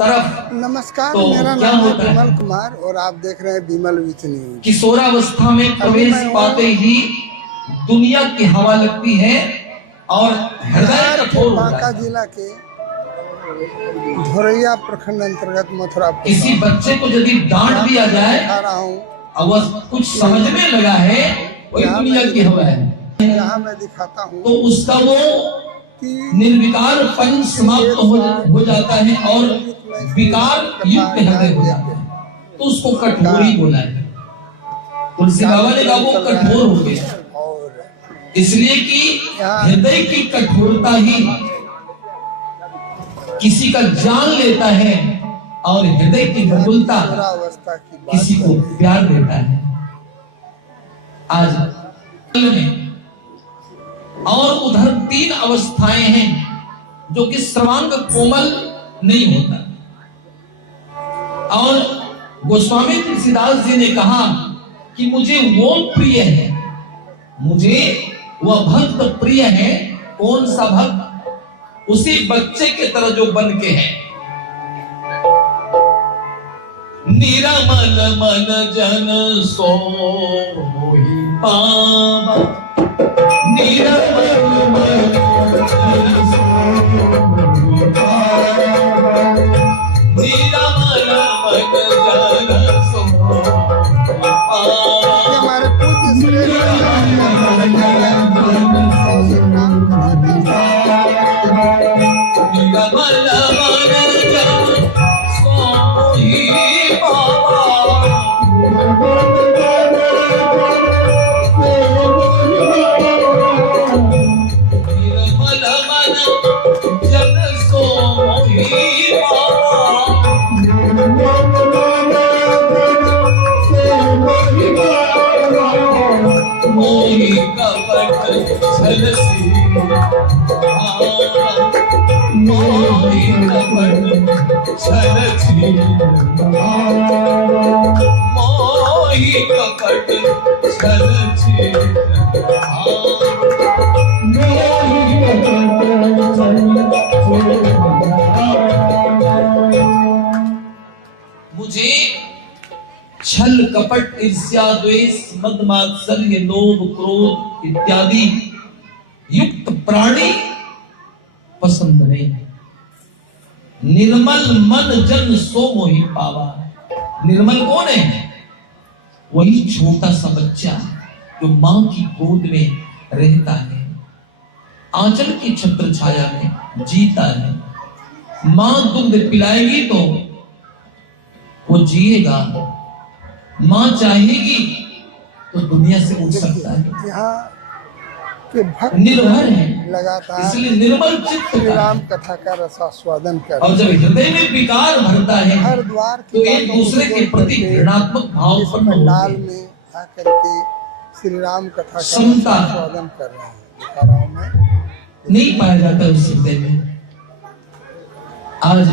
तरफ। नमस्कार, तो मेरा क्या नाम है होता है विमल कुमार और आप देख रहे हैं विमल विथ न्यूज। किशोरावस्था में प्रवेश पाते ही दुनिया की हवा लगती है और हृदय कठोर हो बांका जाता है। जिला के धोरैया प्रखंड अंतर्गत मथुरा किसी बच्चे को यदि डांट दिया जाए दिखा रहा हूँ, और वह कुछ समझने लगा है, वही दुनिया की हवा है, यहाँ मैं दिखाता हूँ तो उसका वो निर्विकार पन समाप्त हो जाता है और विकार युक्त हृदय हो जाता है, तो उसको कठोरी बोला है। तुलसी बाबा ने कहा वो कठोर हो गया, इसलिए कि हृदय की कठोरता ही किसी का जान लेता है और हृदय की मृदुलता किसी को प्यार देता है। आज में और उधर 3 अवस्थाएं हैं जो कि सर्वांग कोमल नहीं होता। और गोस्वामी तुलसीदास जी ने कहा कि मुझे वो प्रिय है, मुझे वह भक्त प्रिय है। कौन सा भक्त? उसी बच्चे के तरह जो बन के है। निरमल मन जन सो मोहि पावा, निरमल मन जन सो मोहि पावा, निरमल मन जन सो मोहि पावा। हमारे पूज्य श्रेष्ठ मुझे छल कपट ईर्ष्या द्वेष मद मात्सर्य लोभ क्रोध इत्यादि युक्त प्राणी पसंद नहीं। निर्मल मन जन सो मोहि पावा। निर्मल कौन है? वही छोटा सा बच्चा जो मां की गोद में रहता है, आंचल की छत्र छाया में जीता है। मां दूध पिलाएगी तो वो जिएगा, मां चाहेगी तो दुनिया से उठ सकता है। यहाँ के भक्त निर्भर है लगातार इसलिए निर्मल चित्त श्री राम कथा का रसास्वादन कर, और जब हृदय में विकार भरता है हर द्वार तो एक दूसरे के प्रति घृणात्मक भाव उत्पन्न पंडाल होते हैं। में आकर के श्री राम कथा का समता रसास्वादन कर रहे हैं। दिखा रहा हूं मैं, नहीं पाया जाता उस हृदय में। आज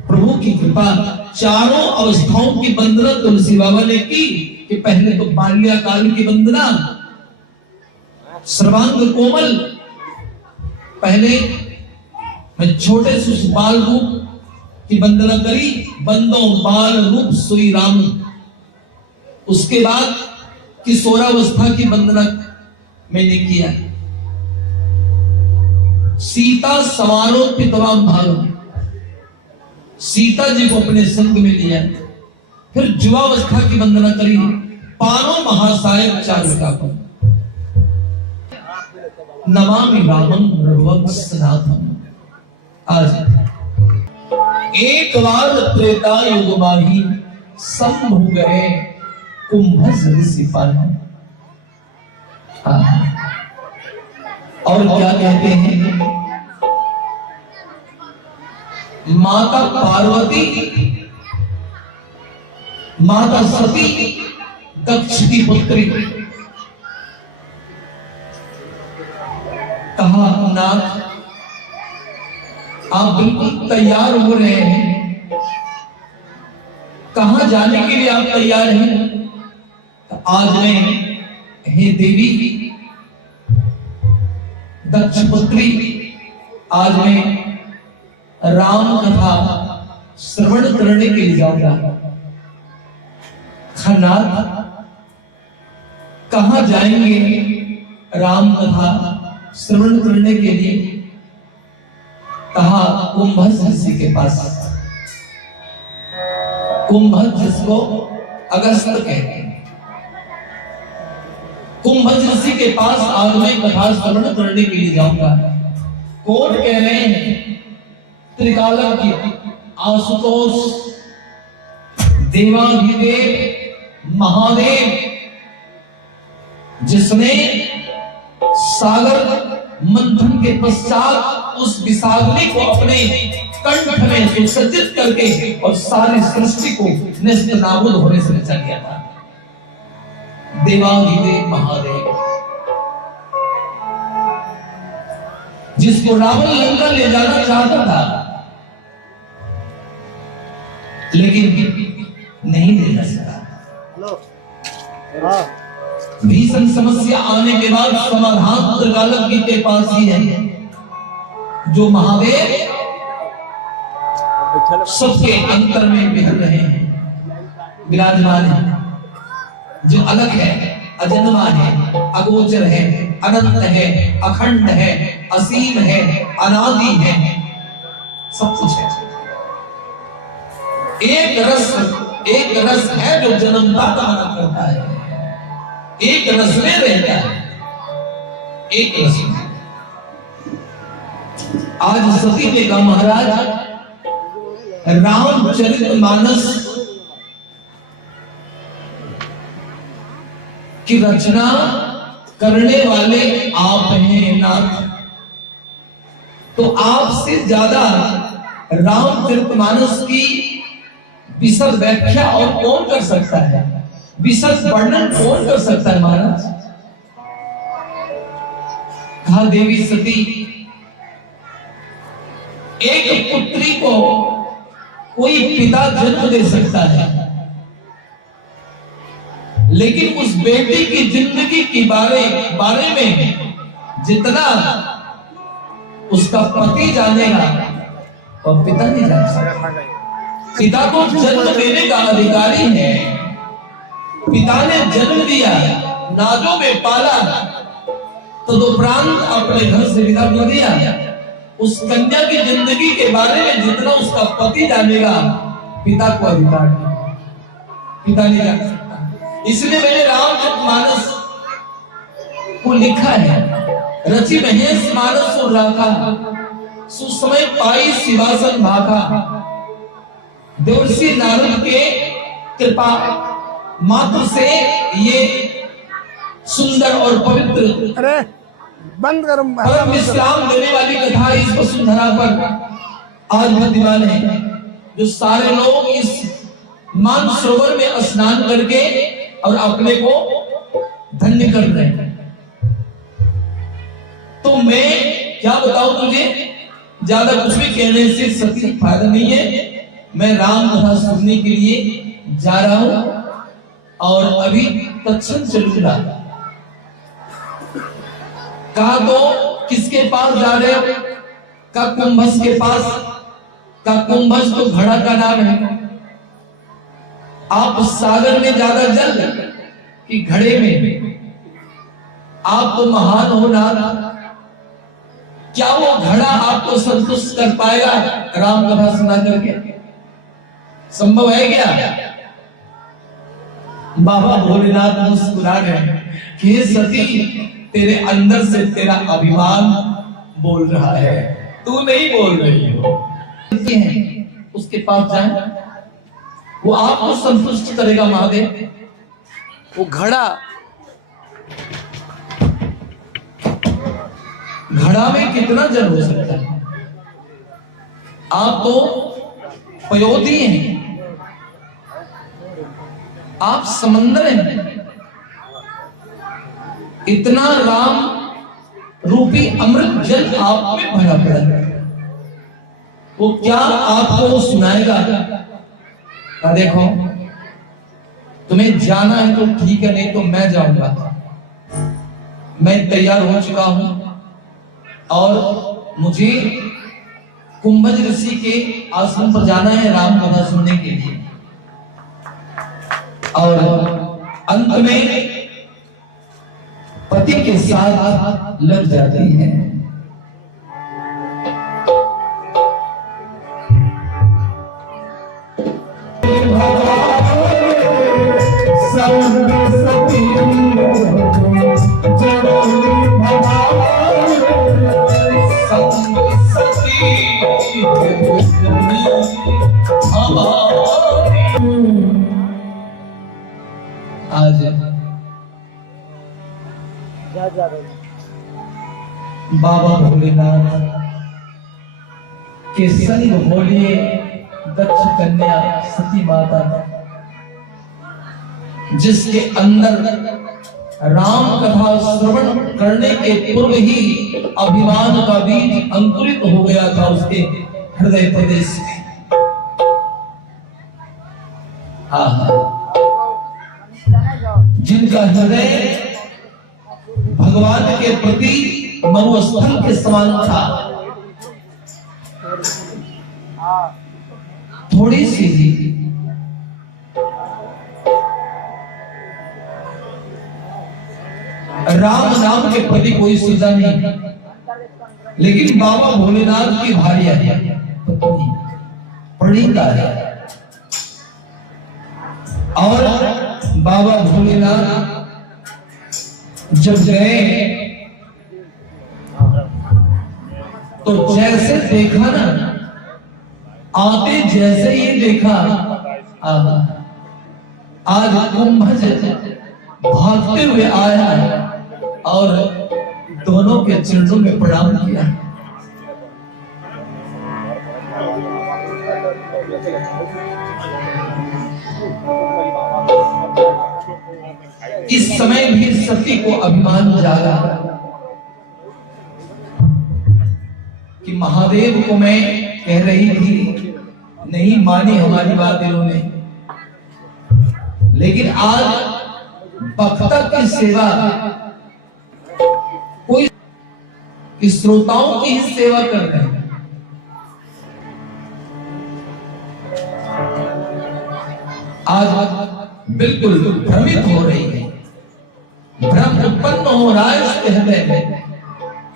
प्रभु की कृपा चारों अवस्थाओं की वंदना तुलसी बाबा ने की कि पहले तो बाल्यकाल की वंदना, सर्वांग कोमल। पहले मैं छोटे से बाल रूप की वंदना करी, बंदो बाल रूप सोई राम। उसके बाद किशोरावस्था की वंदना मैंने किया। सीता सवारो पितवाम भारो, सीता जी को अपने संग में लिया। फिर युवावस्था की वंदना करी, पारो महासायक चारुका पर। नमामि रामं रघुवंश सनातनम। आज एक बार त्रेता युग माही संभु गए कुंभस ऋषि पानी। और क्या कहते हैं? माता पार्वती, माता सती दक्ष की पुत्री। कहा नाथ आप बिल्कुल तैयार हो रहे हैं, कहां जाने के लिए आप तैयार हैं? तो आज मैं हे देवी दक्ष पुत्री, आज मैं राम कथा श्रवण करने के लिए जाऊंगा। खन्नाथ कहां जाएंगे राम कथा श्रवण करने के लिए? कहा कुंभज ऋषि के पास। कुंभज जिसको अगस्त कहते हैं, कुंभज ऋषि के पास आज मैं कथा श्रवण करने के लिए जाऊंगा। कौन कह रहे हैं? त्रिकालज्ञ की आशुतोष देवाधिदेव महादेव, जिसने सागर मंथन के पश्चात उस विषाग्नि को अपने कंठ में सुसज्जित करके और सारी सृष्टि को नष्ट नाबूद होने से बचा लिया था। देवाधिदेव महादेव, जिसको रावण लंका ले जाना चाहता था लेकिन नहीं ले जा सका। भीषण समस्या आने के बाद समाधान त्रिकालज्ञ के पास ही है, जो महादेव सबके अंतर में विहर रहे हैं, विराजमान है, जो अलग है, अजन्मा है, अगोचर है, अनंत है, अखंड है, असीम है, अनादि है, सब कुछ है। एक रस है जो जन्मता का मना करता है, एक रस में रहता है, एक रस में। आज सती ने कहा महाराज रामचरितमानस की रचना करने वाले आप हैं नाथ, तो आपसे ज्यादा रामचरितमानस की विशद व्याख्या और कौन कर सकता है, विशद वर्णन कौन कर सकता है महाराज? कहा देवी सती, एक पुत्री को कोई पिता जन्म दे सकता है, लेकिन उस बेटी की जिंदगी के बारे में जितना उसका पति जानेगा और पिता नहीं जान सकता। पिता को जन्म देने का अधिकारी है, पिता ने जन्म दिया, नाजों में पाला, तदुपरांत अपने घर से विदा कर दिया। उस कन्या की जिंदगी के बारे में जितना उसका पति जानेगा, पिता को अधिकार नहीं, पिता नहीं जान सकता। इसलिए मैंने रामचरितमानस को लिखा है। रचि महेश मानस और राखा, सुसमय पाई शिवासन भाखा। देवर्षि नारद के कृपा मात्र से ये सुंदर और पवित्र, अरे बंद करो, परम विश्राम देने वाली कथा इस वसुंधरा पर आज विद्यमान है, जो सारे लोग इस मानसरोवर में स्नान करके और अपने को धन्य कर रहे हैं। तो मैं क्या बताऊं तुझे, ज्यादा कुछ भी कहने से सत्य फायदा नहीं है। मैं राम कथा सुनने के लिए जा रहा हूं और अभी तत्क्षण चलूंगा। कहा तो किसके पास जा रहे हो? का कुंभज के पास। का कुंभज तो घड़ा का नाम है। आप सागर में ज्यादा जल कि घड़े में? आप तो महान हो ना, क्या वो घड़ा आपको संतुष्ट कर पाएगा राम कथा सुना करके? संभव है क्या? बाबा भोलेनाथ मुस्कुरा गए कि सती, तेरे अंदर से तेरा अभिमान बोल रहा है, तू नहीं बोल रही हो। उसके पास जाए, वो आपको संतुष्ट करेगा महादेव। वो घड़ा में कितना जल हो सकता है? आप तो पयोधी हैं, आप समंदर हैं। इतना राम रूपी अमृत जल आप में भरा पड़ा है, वो क्या आपको सुनाएगा? देखो, तुम्हें जाना है तो ठीक है, नहीं तो मैं जाऊंगा। मैं तैयार हो चुका हूं और मुझे कुंभज ऋषि के आश्रम पर जाना है राम कथा सुनने के लिए। और अंत में पति के साथ लग जाती है। आज बाबा भोलेनाथ के संग बोलिए दक्ष कन्या सती माता, जिसके अंदर राम कथा श्रवण करने के पूर्व ही अभिमान का बीज अंकुरित हो गया था उसके हृदय प्रदेश में। जिनका हृदय भगवान के प्रति मरुस्थल के समान था, थोड़ी सी ही राम नाम के प्रति कोई सुविधा नहीं, लेकिन बाबा भोलेनाथ की भार्या पत्नी प्रणीता है। और बाबा भोलेनाथ जब गए तो जैसे देखा ना, आते जैसे ही देखा, आज कुंभज भागते हुए आया और दोनों के चरणों में प्रणाम किया। इस समय भी सती को अभिमान जागा कि महादेव को मैं कह रही थी, नहीं मानी हमारी बात इन्होंने, लेकिन आज भक्ता की सेवा, कोई श्रोताओं की ही सेवा कर रहे हैं। आज बिल्कुल भ्रमित हो रही है, भ्रम उत्पन्न हो रहा है उसके हृदय में,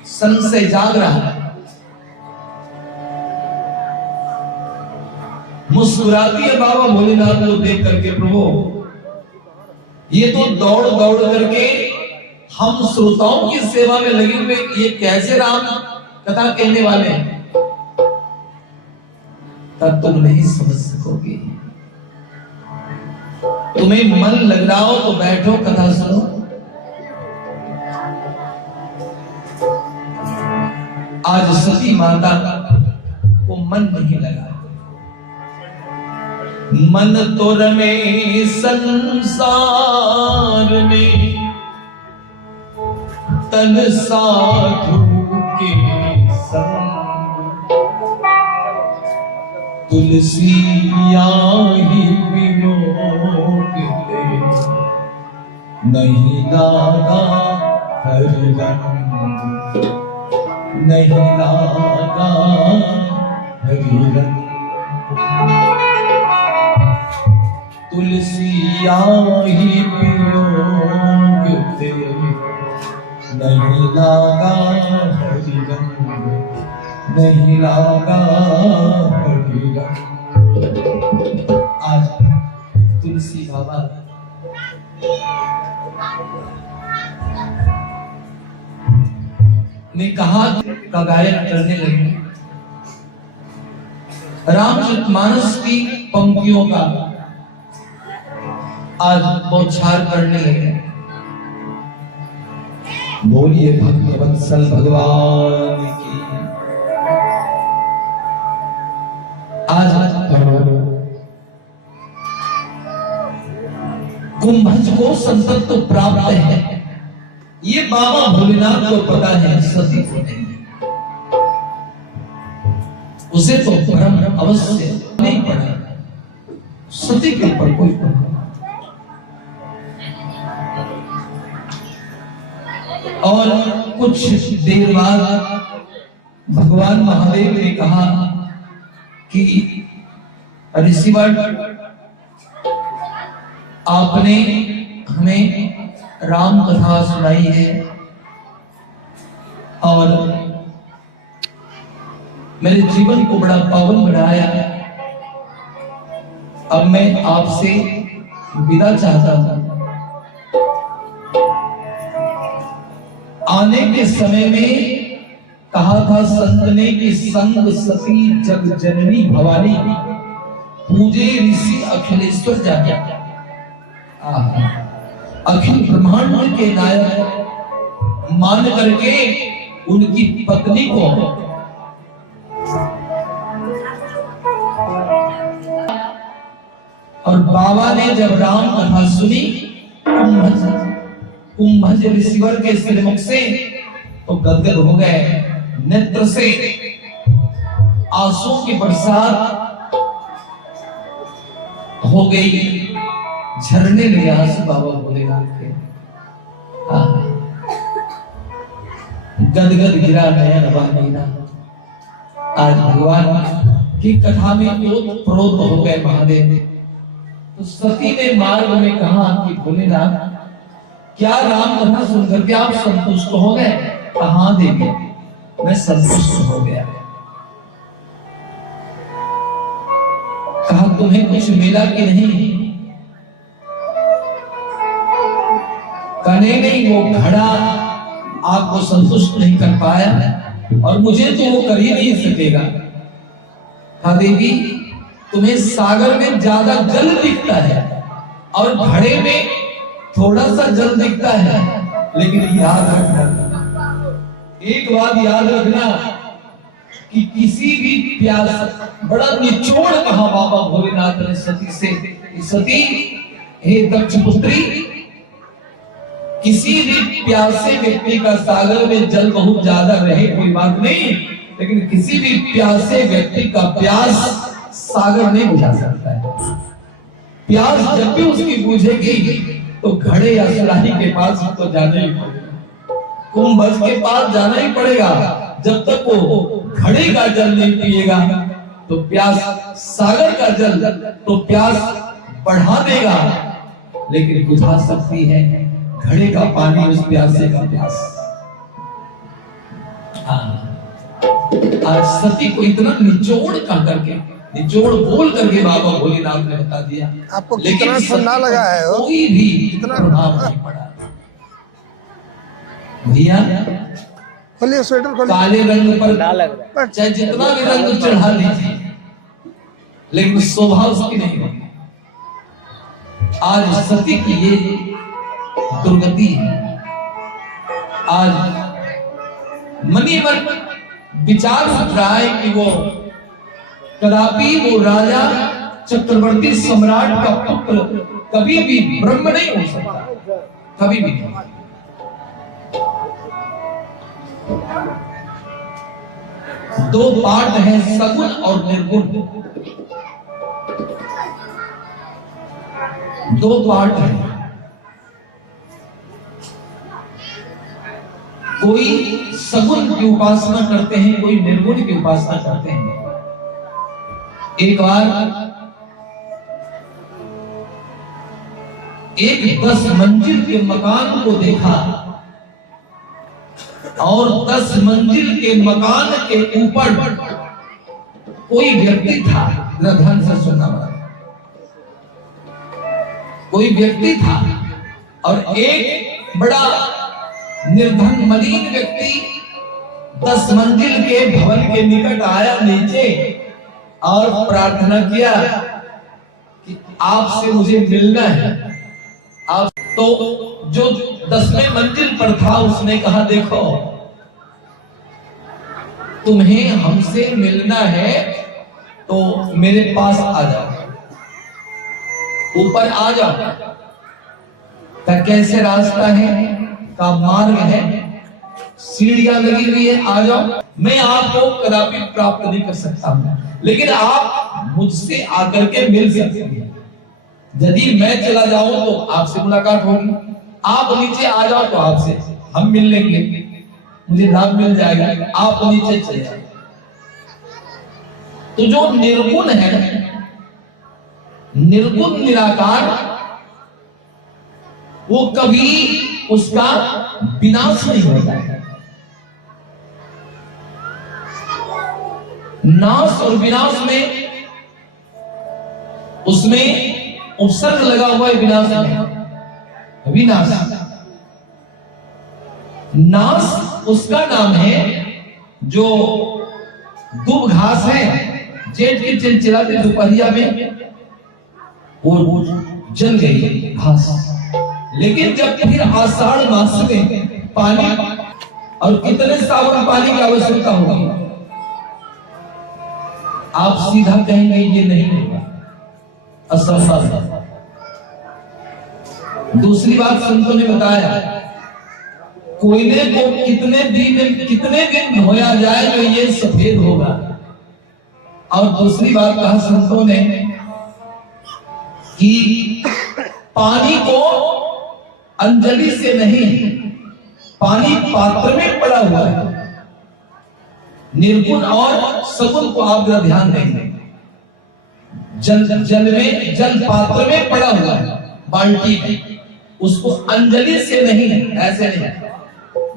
संशय जाग रहा है। मुस्कुराती है बाबा भोलेनाथ को देख करके, प्रभु ये तो दौड़ दौड़ करके हम श्रोताओं की सेवा में लगे हुए, ये कैसे राम कथा कहने वाले हैं? तब तुम नहीं समझ सकोगे। तुम्हें मन लग रहा हो तो बैठो, कथा सुनो। आज सती माता को मन नहीं लगा, मन तो रमे संसार में, तन साधु के संग, तुलसी आई विनोदते, नहीं लागा हरि रंग, नहीं लागा हरि रंग। तुलसी आई विनोदते, नहीं लागा हरि रंग, नहीं लागा हरि रंग। आज तुलसी बाबा ने कहा का गायन करने लगे, रामचरितमानस की पंक्तियों का आज बौछार करने लगे। बोलिए भक्तवत्सल भगवान की। आज कुंभज को संतत्व प्राप्त है, ये बाबा भोलेनाथ को पता है, सती को नहीं। उसे तो भ्रम अवश्य नहीं पड़ा, सती के ऊपर कोई पड़ा। और कुछ देर बाद भगवान महादेव ने कहा कि ऋषिवर आपने हमें राम कथा सुनाई है और मेरे जीवन को बड़ा पावन बनाया। अब मैं आपसे विदा चाहता हूं। आने के समय में कहा था संत ने कि संग सती जग जननी भवानी पूजे ऋषि अखिलेश्वर जाके अखिल ब्रह्मांड के नायक मान करके उनकी पत्नी को और बाबा ने जब राम कथा सुनी कुंभज ऋषिवर के श्रीमुख से तो गदगद हो गए। नेत्र से आंसुओं की बरसात हो गई, झरने लगे आंसू बाबा भोलेनाथ के। गदगद गिरा नयन बहनीना। आज भगवान की कथा में ओतप्रोत हो गए महादेव। तो सती ने मार्ग में कहा कि भोलेनाथ क्या राम कथा सुनकर के आप संतुष्ट हो गए? कहा देवी मैं संतुष्ट हो गया। कहा तुम्हें कुछ मिला कि नहीं? कहने नहीं, वो घड़ा आपको संतुष्ट नहीं कर पाया और मुझे तो वो कर ही नहीं सकेगा। कहा देवी तुम्हें सागर में ज्यादा जल दिखता है और घड़े में थोड़ा सा जल दिखता है, लेकिन याद रखना, एक बात याद रखना कि किसी भी प्यास बड़ा निचोड़ कहा बाबा भोलेनाथ ने सती से, सती हे दक्ष पुत्री, किसी भी प्यासे व्यक्ति का सागर में जल बहुत ज्यादा रहे कोई बात नहीं, लेकिन किसी भी प्यासे व्यक्ति का प्यास सागर नहीं बुझा सकता है। प्यास जब भी उसकी बुझेगी तो घड़े या सुराही के पास तो जाना ही पड़ेगा, कुंभज के पास जाना ही पड़ेगा। जब तक वो घड़े का जल नहीं पिएगा तो प्यास, सागर का जल तो प्यास बढ़ा देगा लेकिन बुझा सकती है घड़े का पानी उस प्यासे का प्यास। आज सती को इतना निचोड़ कह करके, निचोड़ बोल करके बाबा भोलेनाथ ने बता दिया। आपको कितना ठंडा लगा है? कोई भी इतना प्रभाव नहीं पड़ा। भैया खोलिए स्वेटर खोलिए। काले रंग पर चाहे जितना भी रंग चढ़ा लीजिए लेकिन शोभा उसकी नहीं होगी। आज सती की ये दुर्गति है। आज मनी मन विचार उठ रहा है कि वो कदापि वो राजा चक्रवर्ती सम्राट का पुत्र कभी भी ब्रह्म नहीं हो सकता, कभी भी नहीं। दो पाठ हैं, सगुण और निर्गुण। दो पाठ हैं। कोई सगुण की उपासना करते हैं, कोई निर्गुण की उपासना करते हैं। एक बार एक 10 मंजिल के मकान को देखा और 10 मंजिल के मकान के ऊपर कोई व्यक्ति था। ध्यान से सुनना, कोई व्यक्ति था और एक बड़ा निर्धन मलिन व्यक्ति 10 मंजिल के भवन के निकट आया नीचे और प्रार्थना किया कि आपसे मुझे मिलना है। आप तो जो 10वें मंजिल पर था उसने कहा देखो तुम्हें हमसे मिलना है तो मेरे पास आ जाओ, ऊपर आ जाओ। का कैसे रास्ता है? का मार्ग है, सीढ़ियां लगी हुई है, आ जाओ। मैं आपको कदापि प्राप्त नहीं कर सकता हूं लेकिन आप मुझसे आकर के मिल सकते हैं। यदि मैं चला जाऊं तो आपसे मुलाकात होगी, आप नीचे आ जाओ तो आपसे हम मिल लेंगे, मुझे लाभ मिल जाएगा। आप नीचे चले जाओ। तो जो निर्गुण है, निर्गुण निराकार, वो कभी उसका विनाश नहीं होता है। नाश और विनाश में उसमें उपसर्ग लगा हुआ है, विनाश में विनाश। नाश उसका नाम है जो दुब घास है, जेठ की चिलचिलाती दोपहरिया में वो जल गई घास, लेकिन जब फिर आषाढ़ मास में पानी, और कितने सावन पानी की आवश्यकता होगी, आप सीधा कहेंगे ये नहीं होगा, असंभव। दूसरी बात संतों ने बताया, कोयले को कितने दिन धोया जाए तो ये सफेद होगा। और दूसरी बात कहा संतों ने कि पानी को अंजलि से नहीं, पानी पात्र में पड़ा हुआ है। निर्गुण और सगुण को आप जरा ध्यान देंगे, जल पात्र में पड़ा हुआ है, बाल्टी में, उसको अंजलि से नहीं, ऐसे नहीं,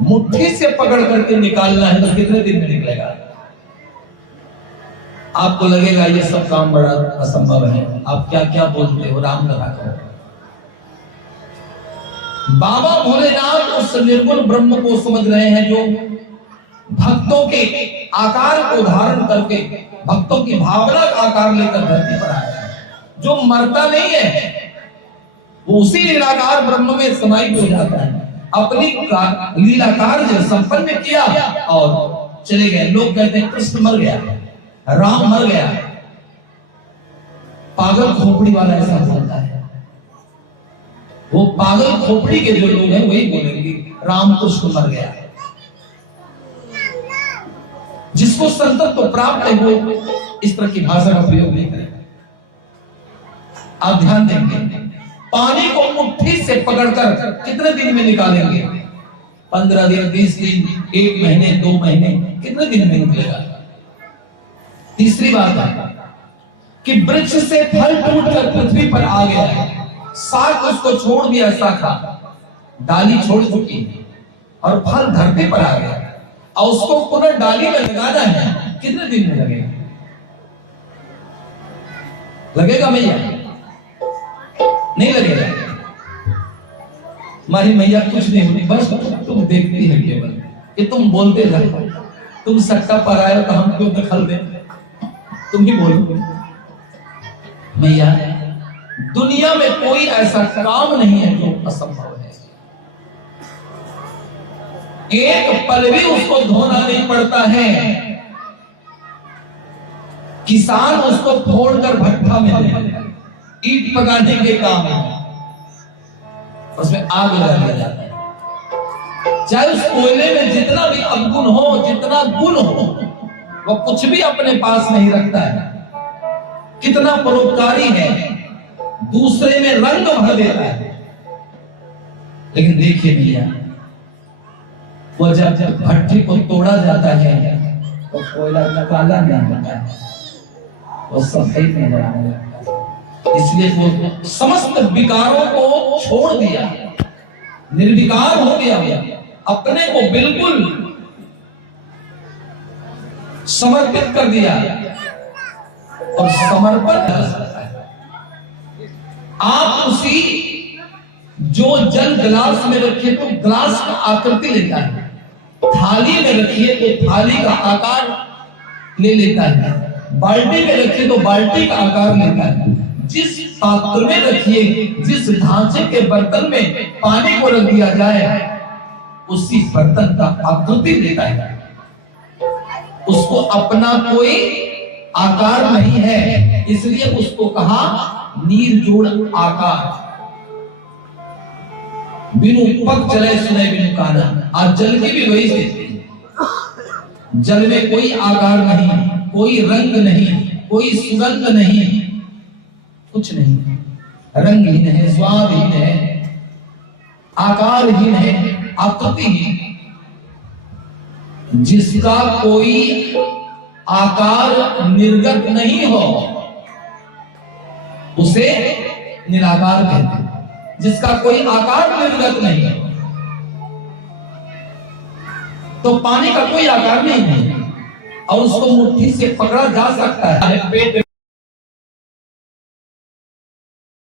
मुट्ठी से पकड़ करके निकालना है तो कितने दिन में निकलेगा? आपको लगेगा ये सब काम बड़ा असंभव है, आप क्या क्या बोलते हो, राम कथा करो। बाबा भोलेनाथ उस निर्गुण ब्रह्म को समझ रहे हैं जो भक्तों के आकार को धारण करके, भक्तों की भावना का आकार लेकर धरती पर आया है, जो मरता नहीं है, वो उसी निराकार ब्रह्म में समाहित हो जाता है। अपनी लीला कार्य संपन्न किया और चले गए। लोग कहते हैं कृष्ण मर गया, राम मर गया, पागल खोपड़ी वाला ऐसा बोलता है। वो पागल खोपड़ी के जो लोग हैं वही बोलेंगे राम कृष्ण मर गया। जिसको संतत्व प्राप्त है वो इस तरह की भाषा का प्रयोग नहीं करेगा। आप ध्यान देंगे, पानी को मुट्ठी से पकड़कर कितने दिन में निकालेंगे? 15 दिन, 20 दिन, 1 महीने, 2 महीने, कितने दिन में निकलेगा? तीसरी बात है कि वृक्ष से फल टूटकर पृथ्वी पर आ गया है, शाख उसको छोड़ दिया, शाखा डाली छोड़ चुकी है और फल धरती पर आ गया, और उसको पुनः डाली में लगाना है, कितने दिन में लगेगा? लगेगा भैया? नहीं लगेगा। हमारी मैया कुछ नहीं होती, बस तुम देखती है केवल, कि तुम बोलते रहो, तुम सट्टा पर आए तो हम क्यों दखल दें, तुम ही बोलो। मैया, दुनिया में कोई ऐसा काम नहीं है जो असंभव है। एक पल भी उसको धोना नहीं पड़ता है। किसान उसको फोड़कर भट्ठा में दे, ईट पकाने के काम है, उसमें आग लगा दिया जाता है। चाहे उस कोयले में जितना भी अवगुण हो, जितना गुण हो, वो कुछ भी अपने पास नहीं रखता है। कितना परोपकारी है, दूसरे में रंग भर देता है। लेकिन देखिए भैया, वो जब भट्टी को तोड़ा जाता है तो कोयला काला नहीं होता है, वो सफेद नजर आने लगता है। इसलिए वो समस्त विकारों को छोड़ दिया, निर्विकार हो गया, अपने को बिल्कुल समर्पित कर दिया। और समर्पण कर सकता है आप उसी, जो जल गिलास में रखिए तो गिलास का आकृति लेता है, थाली में रखिए तो थाली का आकार ले लेता है, बाल्टी में रखिए तो बाल्टी का आकार लेता है। जिस पात्र में रखिए, जिस ढांचे के बर्तन में पानी को रख दिया जाए, उसी बर्तन का आकृति लेता है। उसको अपना कोई आकार नहीं है, इसलिए उसको कहा नीरजोड़ आकार। बिनु पग चले सुने बिनु काना। आज जल की भी वही स्थिति, जल में कोई आकार नहीं, कोई रंग नहीं, कोई सुगंध नहीं, कुछ नहीं, रंगहीन है, स्वादहीन है, आकारहीन है, आकृतिहीन। जिसका कोई आकार निर्गत नहीं हो उसे निराकार कहते हैं। जिसका कोई आकार निर्गत नहीं है, तो पानी का कोई आकार नहीं है और उसको मुट्ठी से पकड़ा जा सकता है। पेट